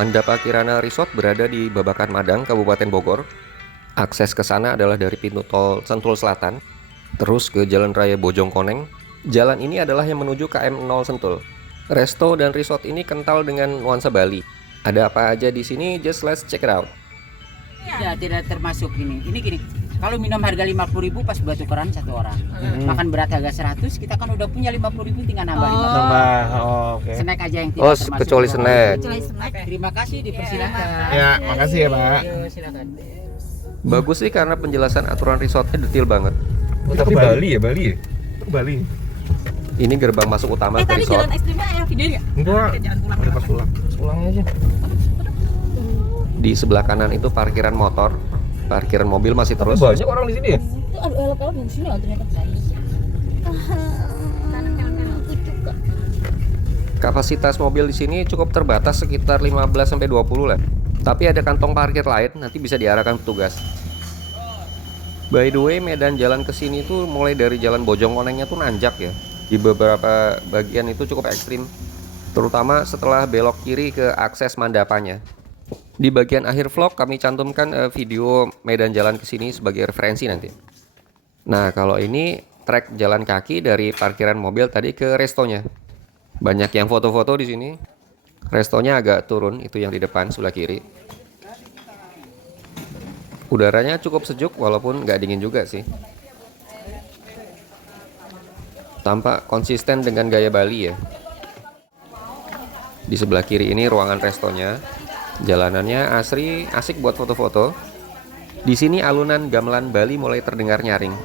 Mandapa Kirana Resort berada di Babakan Madang, Kabupaten Bogor. Akses ke sana adalah dari pintu tol Sentul Selatan, terus ke Jalan Raya Bojongkoneng. Jalan ini adalah yang menuju KM 0 Sentul. Resto dan resort ini kental dengan nuansa Bali. Ada apa aja di sini? Just let's check it out. Ya, tidak termasuk ini. Ini gini, kalau minum harga 50.000 pas buat tukeran satu orang. Makan berat harga 100, kita kan udah punya 50.000 tinggal nambah 50. Nambah, oke. Snack aja yang tidak Oh, termasuk. kecuali snack. Terima kasih, dipersilakan. Ya, makasih ya, Pak. Ayo, silakan. Bagus sih karena penjelasan aturan resortnya detail banget. Oh, tapi Bali ya, Bali ya? Bali. Ini gerbang masuk utama ke Tadi resort. jalan ekstrimnya ada video ya? Enggak. Ada pas pulang. Pulangnya aja. Di sebelah kanan itu parkiran motor. Parkiran mobil masih terus. Banyak orang di sini ya? Itu ada elok-elok di sini ternyata. Aku juga. Kapasitas mobil di sini cukup terbatas sekitar 15-20 lah. Tapi ada kantong parkir lain, nanti bisa diarahkan petugas. By the way, medan jalan ke sini tuh mulai dari jalan Bojongkonengnya tuh nanjak ya. Di beberapa bagian itu cukup ekstrim, terutama setelah belok kiri ke akses mandapanya. Di bagian akhir vlog kami cantumkan video medan jalan ke sini sebagai referensi nanti. Nah, kalau ini trek jalan kaki dari parkiran mobil tadi ke restonya. Banyak yang foto-foto di sini. Restonya agak turun, itu yang di depan sebelah kiri. Udaranya cukup sejuk walaupun nggak dingin juga sih. Tampak konsisten dengan gaya Bali ya. Di sebelah kiri ini ruangan restonya. Jalanannya asri, asik buat foto-foto. Di sini alunan gamelan Bali mulai terdengar nyaring.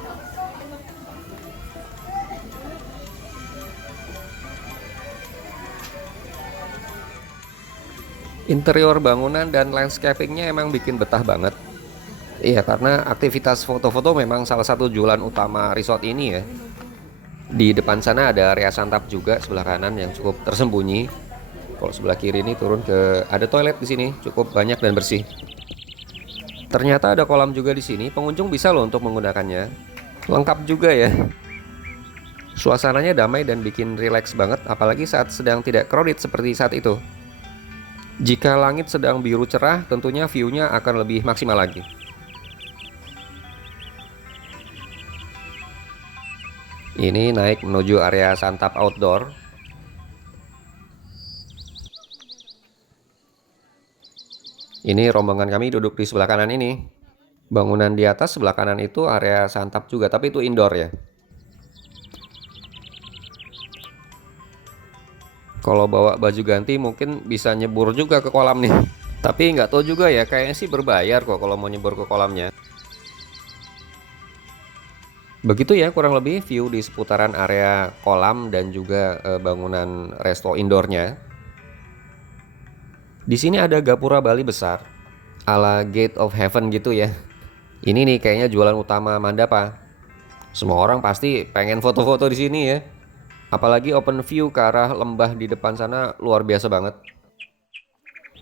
Interior bangunan dan landscapingnya emang bikin betah banget. Iya, karena aktivitas foto-foto memang salah satu jualan utama resort ini ya. Di depan sana ada area santap juga sebelah kanan yang cukup tersembunyi. Kalau sebelah kiri ini turun ke ada toilet di sini, cukup banyak dan bersih. Ternyata ada kolam juga di sini, pengunjung bisa loh untuk menggunakannya. Lengkap juga ya. Suasananya damai dan bikin rileks banget, apalagi saat sedang tidak crowded seperti saat itu. Jika langit sedang biru cerah, tentunya view-nya akan lebih maksimal lagi. Ini naik menuju area santap outdoor. Ini rombongan kami duduk di sebelah kanan ini. Bangunan di atas sebelah kanan itu area santap juga, tapi itu indoor ya. Kalau bawa baju ganti mungkin bisa nyebur juga ke kolam nih. Tapi nggak tahu juga ya, kayaknya sih berbayar kok kalau mau nyebur ke kolamnya. Begitu ya kurang lebih view di seputaran area kolam dan juga bangunan resto indoornya. Di sini ada gapura Bali besar, ala Gate of Heaven gitu ya. Ini nih kayaknya jualan utama Mandapa. Semua orang pasti pengen foto-foto di sini ya. Apalagi open view ke arah lembah di depan sana luar biasa banget.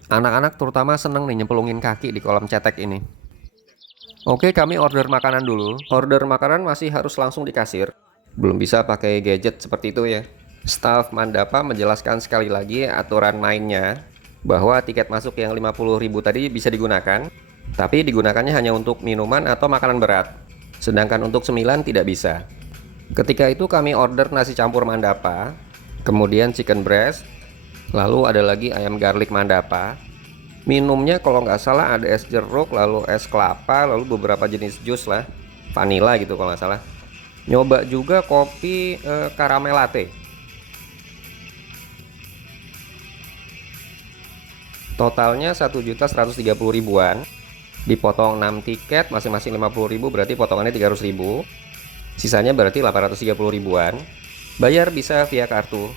Anak-anak terutama seneng nih nyemplungin kaki di kolam cetek ini. Oke, kami order makanan dulu. Order makanan masih harus langsung di kasir. Belum bisa pakai gadget seperti itu ya. Staf Mandapa menjelaskan sekali lagi aturan mainnya, bahwa tiket masuk yang 50.000 tadi bisa digunakan, tapi digunakannya hanya untuk minuman atau makanan berat. Sedangkan untuk cemilan tidak bisa. Ketika itu kami order nasi campur Mandapa, kemudian chicken breast, lalu ada lagi ayam garlic Mandapa. Minumnya kalau nggak salah ada es jeruk, lalu es kelapa, lalu beberapa jenis jus lah, vanilla gitu kalau nggak salah. Nyoba juga kopi caramel latte. Totalnya 1.130.000-an. Dipotong 6 tiket, masing-masing 50.000, berarti potongannya 300.000. Sisanya berarti 830.000-an. Bayar bisa via kartu.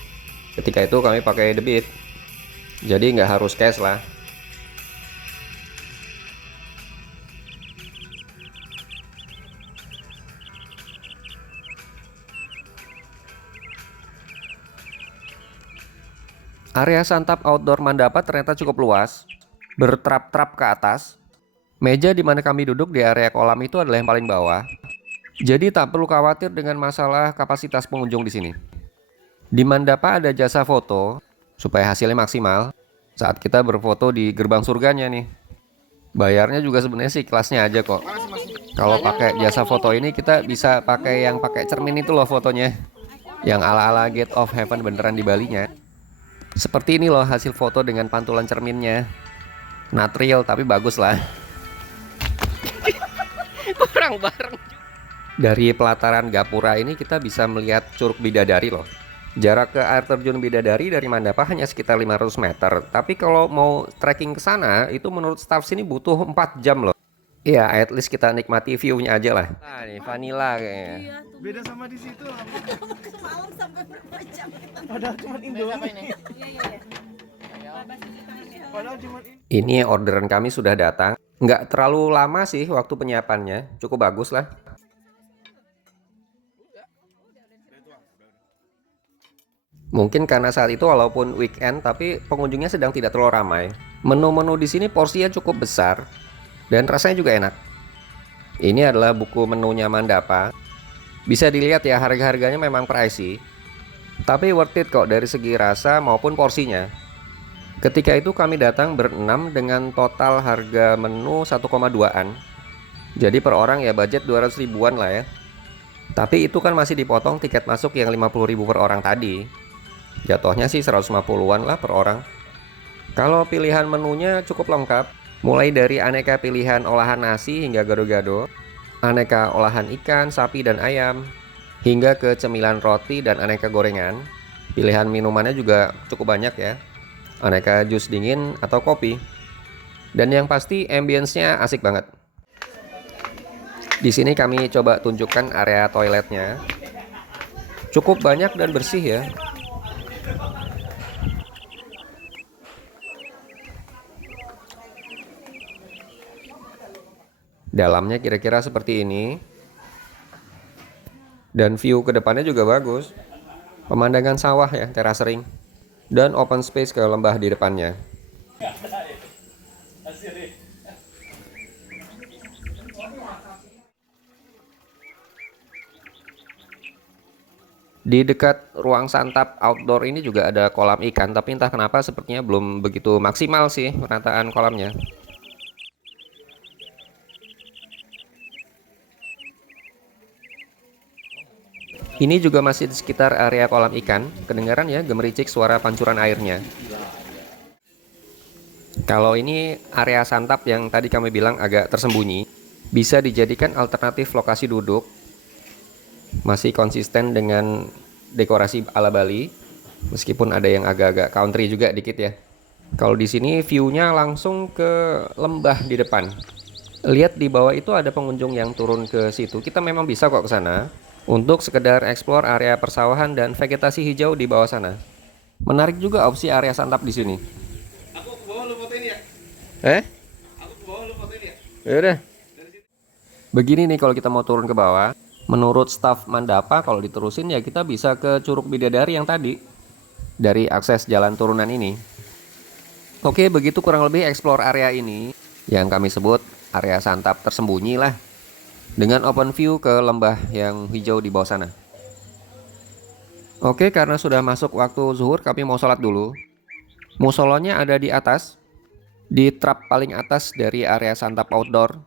Ketika itu kami pakai debit, jadi nggak harus cash lah. Area santap outdoor Mandapa ternyata cukup luas, bertrap-trap ke atas. Meja di mana kami duduk di area kolam itu adalah yang paling bawah. Jadi tak perlu khawatir dengan masalah kapasitas pengunjung di sini. Di Mandapa ada jasa foto, supaya hasilnya maksimal. saat kita berfoto di gerbang surganya nih. Bayarnya juga sebenarnya sih kelasnya aja kok. Kalau pakai jasa foto ini kita bisa pakai yang pakai cermin itu loh fotonya. Yang ala-ala Gate of Heaven beneran di Balinya. Seperti ini loh hasil foto dengan pantulan cerminnya. Not real tapi bagus lah. Kurang bareng. Dari pelataran Gapura ini kita bisa melihat Curug Bidadari loh. Jarak ke air terjun Bidadari dari Mandapa hanya sekitar 500 meter. Tapi kalau mau trekking ke sana itu menurut staff sini butuh 4 jam loh. Iya, at least kita nikmati view-nya aja lah. Nah, ini vanilla kayaknya. Beda sama di situ. Semalam sampai berapa jam kita. Padahal cuma Indomie. Iya. Padahal cuma ini. Ini orderan kami sudah datang. Nggak terlalu lama sih waktu penyiapannya. Cukup bagus lah. Mungkin karena saat itu walaupun weekend tapi pengunjungnya sedang tidak terlalu ramai. Menu-menu di sini porsinya cukup besar dan rasanya juga enak. Ini adalah buku menunya Mandapa. Bisa dilihat ya harga-harganya memang pricey. Tapi worth it kok dari segi rasa maupun porsinya. Ketika itu kami datang berenam dengan total harga menu 1,2an. Jadi per orang ya budget 200 ribuan lah ya. Tapi itu kan masih dipotong tiket masuk yang 50.000 per orang tadi. Jatuhnya sih 150-an lah per orang. Kalau pilihan menunya cukup lengkap, mulai dari aneka pilihan olahan nasi hingga gado-gado, aneka olahan ikan, sapi dan ayam, hingga ke cemilan roti dan aneka gorengan. Pilihan minumannya juga cukup banyak ya. Aneka jus dingin atau kopi. Dan yang pasti ambience-nya asik banget. Di sini kami coba tunjukkan area toiletnya. Cukup banyak dan bersih ya. Dalamnya kira-kira seperti ini. Dan view ke depannya juga bagus. Pemandangan sawah ya, terasering. Dan open space ke lembah di depannya. Di dekat ruang santap outdoor ini juga ada kolam ikan, tapi entah kenapa sepertinya belum begitu maksimal sih penataan kolamnya. Ini juga masih di sekitar area kolam ikan, kedengaran ya gemericik suara pancuran airnya. Kalau ini area santap yang tadi kami bilang agak tersembunyi, bisa dijadikan alternatif lokasi duduk. Masih konsisten dengan dekorasi ala Bali, meskipun ada yang agak-agak country juga dikit ya. Kalau di sini view-nya langsung ke lembah di depan. Lihat di bawah itu ada pengunjung yang turun ke situ. Kita memang bisa kok ke sana untuk sekedar eksplor area persawahan dan vegetasi hijau di bawah sana. Menarik juga opsi area santap di sini. Aku ke bawah lu fotoin ya? Aku ke bawah lu fotoin ya? Yaudah. Begini nih kalau kita mau turun ke bawah. Menurut staf Mandapa kalau diterusin ya kita bisa ke Curug Bidadari yang tadi. Dari akses jalan turunan ini. Oke, begitu kurang lebih explore area ini. Yang kami sebut area santap tersembunyi lah. Dengan open view ke lembah yang hijau di bawah sana. Oke, karena sudah masuk waktu zuhur, kami mau sholat dulu. Musolanya ada di atas, di trap paling atas dari area santap outdoor.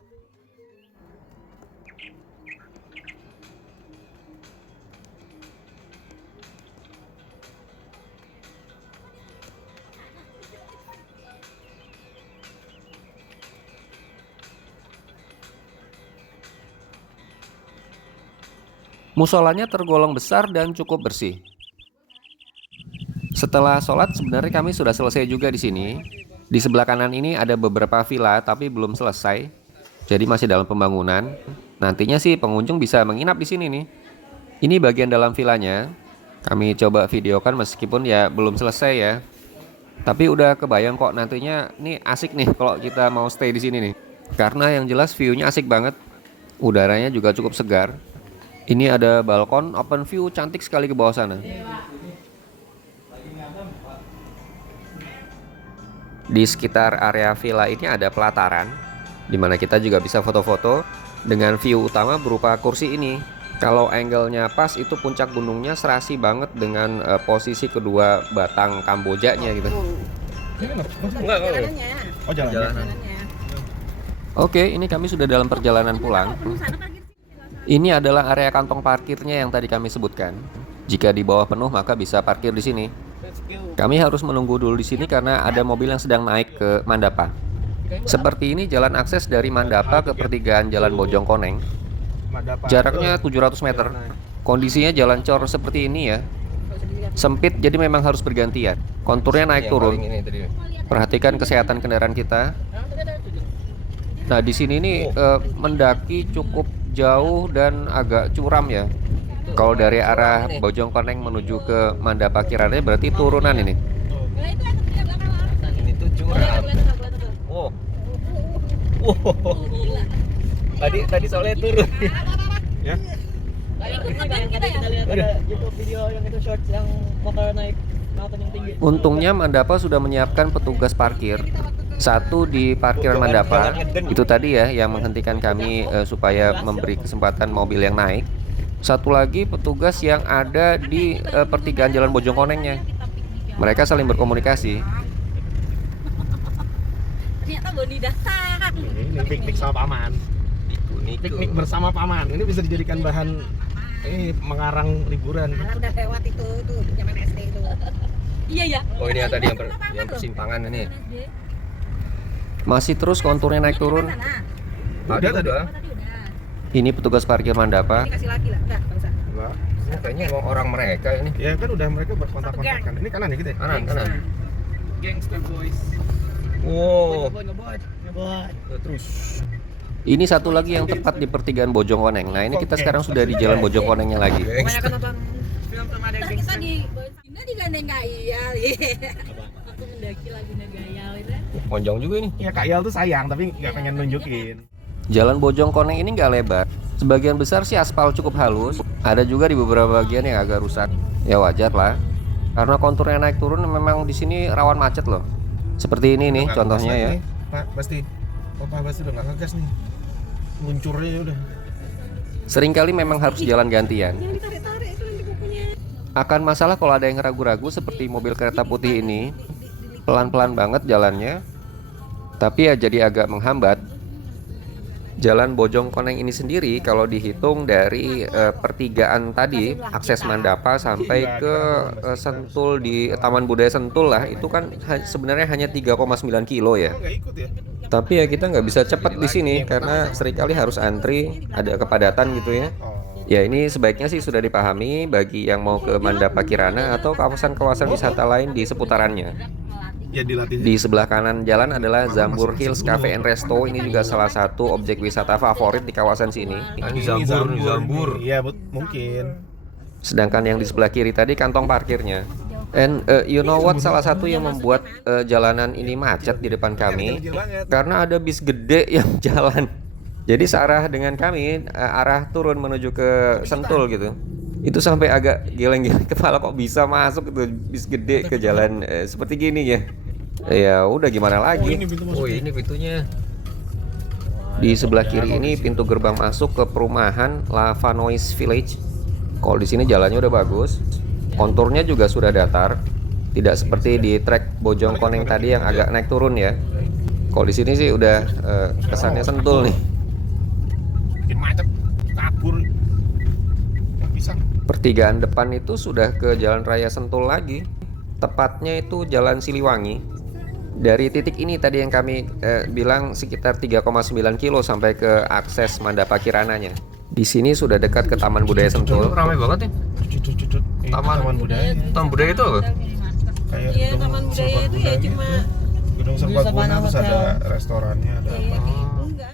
Musolanya tergolong besar dan cukup bersih. Setelah sholat sebenarnya kami sudah selesai juga di sini. Di sebelah kanan ini ada beberapa villa tapi belum selesai. Jadi masih dalam pembangunan. Nantinya sih pengunjung bisa menginap di sini nih. Ini bagian dalam villanya. Kami coba videokan meskipun ya belum selesai ya. Tapi udah kebayang kok nantinya nih asik nih kalau kita mau stay di sini nih. Karena yang jelas view-nya asik banget. Udaranya juga cukup segar. Ini ada balkon open view cantik sekali ke bawah sana. Di sekitar area villa ini ada pelataran, di mana kita juga bisa foto-foto dengan view utama berupa kursi ini. Kalau angle-nya pas itu puncak gunungnya serasi banget dengan posisi kedua batang Kambojanya gitu. Enggak, Jalanannya. Oh, jalan. Jalanannya. Oke, ini kami sudah dalam perjalanan pulang. Ini adalah area kantong parkirnya yang tadi kami sebutkan. Jika di bawah penuh maka bisa parkir di sini. Kami harus menunggu dulu di sini karena ada mobil yang sedang naik ke Mandapa. Seperti ini jalan akses dari Mandapa ke pertigaan Jalan Bojongkoneng. Jaraknya 700 meter. Kondisinya jalan cor seperti ini ya. Sempit jadi memang harus bergantian. Konturnya naik turun. Perhatikan kesehatan kendaraan kita. Nah, di sini nih mendaki cukup jauh dan agak curam ya. Kalau dari arah Bojongkoneng menuju ke Mandapa Kirana berarti turunan ini. Ini tuh curang. Oh. Tadi soalnya turun. Ya. Ada YouTube video yang itu shorts yang motor naik mountain yang tinggi. Untungnya Mandapa sudah menyiapkan petugas parkir. Satu di parkiran Mandapa, itu tadi ya yang menghentikan kami supaya memberi kesempatan mobil yang naik. Satu lagi petugas yang ada di pertigaan Jalan Bojongkonengnya. Mereka saling berkomunikasi. Ternyata Boni datang. Ini piknik sama paman. Piknik bersama paman. Ini bisa dijadikan bahan ini mengarang liburan. Karena udah lewat itu tuh zaman SD itu. Iya ya. Oh ini yang tadi yang persimpangan ini. Masih terus konturnya naik turun. Udah tadi. Tadi udah. Ini petugas parkir Mandapa. Dikasih lagi lah. Enggak usah. Enggak. Kayaknya emang orang mereka ini. Ya kan udah mereka berkontak-kontakan. Ini kanan ya gitu ya? Kanan. Gangster boys. Wow. Ngebot. Terus. Ini satu lagi yang tepat di pertigaan Bojongkoneng. Nah ini kita sekarang sudah di Jalan Bojongkonengnya lagi. Banyak nonton film sama ada Ntar kita gangster. di Dina digandeng Kak Iyal. Aku mendaki lagunya Gayal itu. Ponjong juga ini. Ya Kak Yal tuh sayang tapi nggak pengen nunjukin. Jalan Bojongkoneng ini nggak lebar. Sebagian besar sih aspal cukup halus. Ada juga di beberapa bagian yang agak rusak. Ya wajar lah. Karena konturnya naik turun memang di sini rawan macet loh. Seperti ini nih Nggak contohnya ngegas ya. lagi, Pak, pasti. Oh, Pak Basti udah nggak ngegas nih. Luncurnya udah. Seringkali memang harus jalan gantian. Yang ditarik-tarik itu nanti bukunya. Akan masalah kalau ada yang ragu-ragu seperti mobil kereta putih ini. Pelan-pelan banget jalannya. Tapi ya jadi agak menghambat. Jalan Bojongkoneng ini sendiri kalau dihitung dari pertigaan tadi akses Mandapa sampai ke Sentul di Taman Budaya Sentul lah itu kan sebenarnya hanya 3,9 kilo ya. Oh, nggak ikut ya? Tapi ya kita nggak bisa cepat di sini karena seringkali harus antri, ada kepadatan gitu ya. Oh. Ya ini sebaiknya sih sudah dipahami bagi yang mau ke Mandapa Kirana atau kawasan-kawasan wisata lain di seputarannya. Ya dilatih. Di sebelah kanan jalan adalah Zambur Hills Cafe and Resto. Ini juga salah satu objek wisata favorit di kawasan sini. Ini Zambur. Iya, mungkin. Sedangkan yang di sebelah kiri tadi kantong parkirnya. And you know what, salah satu yang membuat jalanan ini macet di depan kami karena ada bis gede yang jalan. Jadi searah dengan kami, arah turun menuju ke Sentul gitu. Itu sampai agak geleng-geleng kepala kok bisa masuk itu bis gede ke jalan seperti gini ya. Ya udah gimana lagi. Oh ini pintunya. Di sebelah kiri ini pintu gerbang masuk ke perumahan Lavanois Village. Kalau di sini jalannya udah bagus. Konturnya juga sudah datar. Tidak seperti di trek Bojongkoneng tadi yang agak naik turun ya. Kalau di sini sih udah kesannya Sentul nih. Bikin macet, kabur. Nggak bisa. Pertigaan depan itu sudah ke Jalan Raya Sentul lagi. Tepatnya itu Jalan Siliwangi. Dari titik ini tadi yang kami bilang sekitar 3,9 kilo sampai ke akses Mandapa Kirananya. Di sini sudah dekat ke Taman Budaya Sentul. Ramai banget nih. Cucut. Taman budaya. Taman Budaya itu apa? Kayak Iya, gedung Taman Budaya itu ya serbaguna cuma gitu. Gedung serbaguna terus ada restorannya, ada apa. enggak.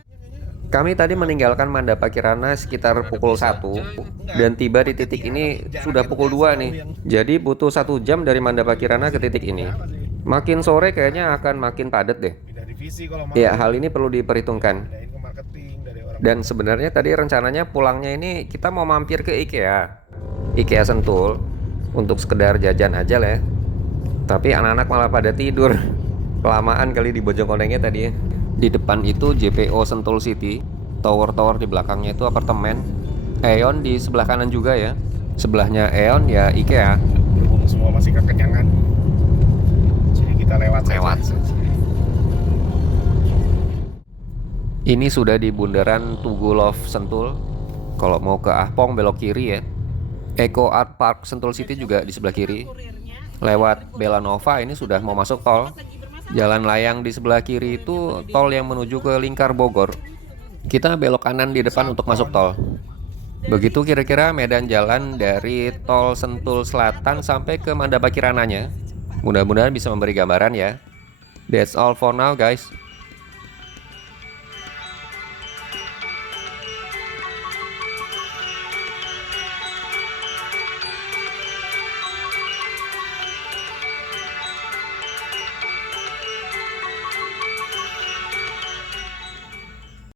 Kami tadi meninggalkan Mandapa Kirana sekitar pukul 1 dan tiba di titik ini sudah pukul 2 nih. Jadi butuh 1 jam dari Mandapa Kirana ke titik ini. Makin sore kayaknya akan makin padat deh. Pindah divisi kalau mau. Ya, hal ini perlu diperhitungkan. Pindahin ke marketing dari orang. Dan sebenarnya tadi rencananya pulangnya ini kita mau mampir ke IKEA Sentul untuk sekedar jajan aja lah ya. Tapi anak-anak malah pada tidur. Kelamaan kali di Bojongkonengnya tadi ya. Di depan itu JPO Sentul City. Tower-tower di belakangnya itu apartemen. Aeon di sebelah kanan juga ya. Sebelahnya Aeon ya IKEA. Berhubung semua masih kekenyangan. Jadi kita lewat saja. Lewat saja. Ini sudah di bundaran Tugulov Sentul. Kalau mau ke Ahpong belok kiri ya. Eco Art Park Sentul City juga di sebelah kiri. Lewat Belanova ini sudah mau masuk tol. Jalan layang di sebelah kiri itu tol yang menuju ke Lingkar Bogor. Kita belok kanan di depan untuk masuk tol. Begitu kira-kira medan jalan dari tol Sentul Selatan sampai ke Mandapa Kirananya. Mudah-mudahan bisa memberi gambaran ya. That's all for now guys.